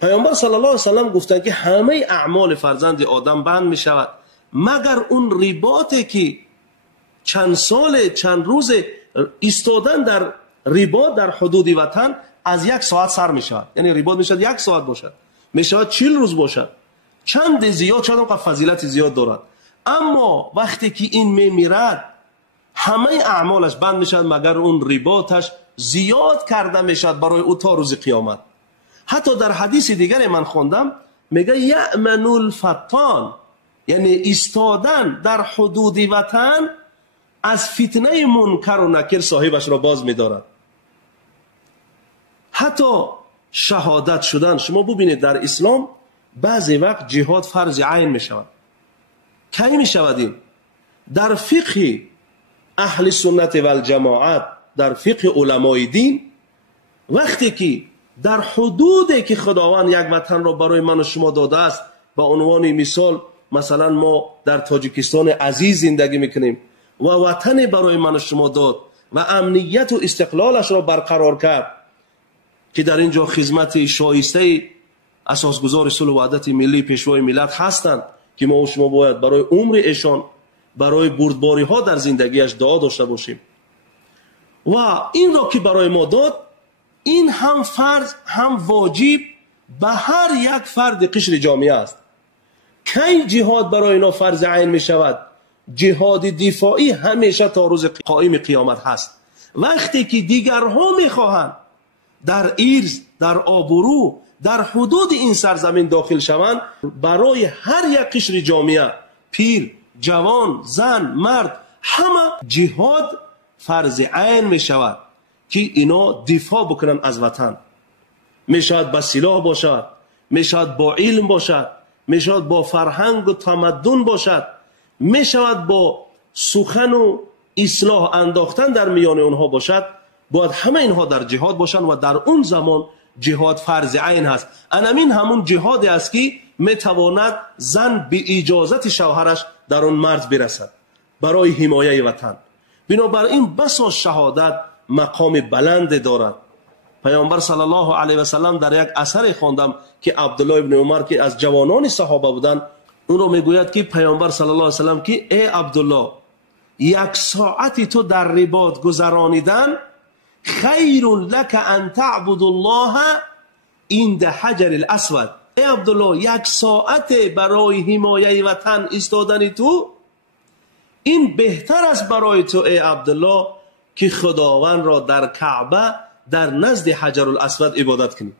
پیامبر صلی الله علیه و سلم گفتن که همه اعمال فرزند آدم بند می شود مگر اون رباطی که چند سال چند روز ایستادن در رباط در حدود وطن از 1 ساعت سر می شود. یعنی رباط می شود 1 ساعت باشد، می شود 40 روز باشد، چند زیاد شد اون فضیلت زیاد دارد. اما وقتی که این می میرد همه اعمالش بند می شود مگر اون رباطش زیاد کرده می شود برای او تا روز قیامت. حتی در حدیث دیگری من خوندم میگه یأمن الفتان، یعنی ایستادن در حدود وطن از فتنه منکر و نکر صاحبش را باز می‌دارد. حتی شهادت شدن، شما ببینید در اسلام بعضی وقت جهاد فرض عین می‌شود. کی می‌شود این؟ در فقه اهل سنت و الجماعت، در فقه علمای دین، وقتی که در حدودی که خداوند یک وطن را برای من و شما داده است، به عنوان مثال مثلا ما در تاجیکستان عزیز زندگی میکنیم و وطن برای من و شما داد و امنیت و استقلالش را برقرار کرد که در اینجا خدمت شایسته اساسگزار صلح و وحدت ملی پیشوای ملت هستند که ما و شما باید برای عمر ایشان، برای بردباری ها در زندگیش دعا داشته باشیم. و این را که برای ما داد، این هم فرض هم واجب به هر یک فرد قشر جامعه است. کی جهاد برای اینا فرض عین می شود؟ جهاد دفاعی همیشه تا روز قائم قیامت هست. وقتی که دیگرها می خواهند در ارض، در آبرو، در حدود این سرزمین داخل شوند، برای هر یک قشر جامعه، پیر، جوان، زن، مرد، همه جهاد فرض عین می شود که اینا دفاع بکنن از وطن. می شود با سلاح باشد، می شود با علم باشد، می شود با فرهنگ و تمدن باشد، می شود با سخن و اصلاح انداختن در میان اونها باشد. باید همه اینها در جهاد باشند و در اون زمان جهاد فرض عین هست. این همون جهادی است که می تواند زن به اجازت شوهرش در اون مرز برسد برای حمایت وطن. بنابراین بسا شهادت مقام بلند دارد. پیامبر صلی الله علیه و سلم در یک اثر خواندم که عبدالله ابن عمر که از جوانان صحابه بودند، اون رو میگوید که پیامبر صلی الله علیه و سلم که ای عبدالله، 1 ساعتی تو در رباط گذرانیدن خیر لک ان تعبد الله عند حجر الاسود. ای عبدالله، 1 ساعت برای حمایت وطن ایستادن تو، این بهتر است برای تو ای عبدالله که خداوند را در کعبه در نزد حجر الاسود عبادت کنی.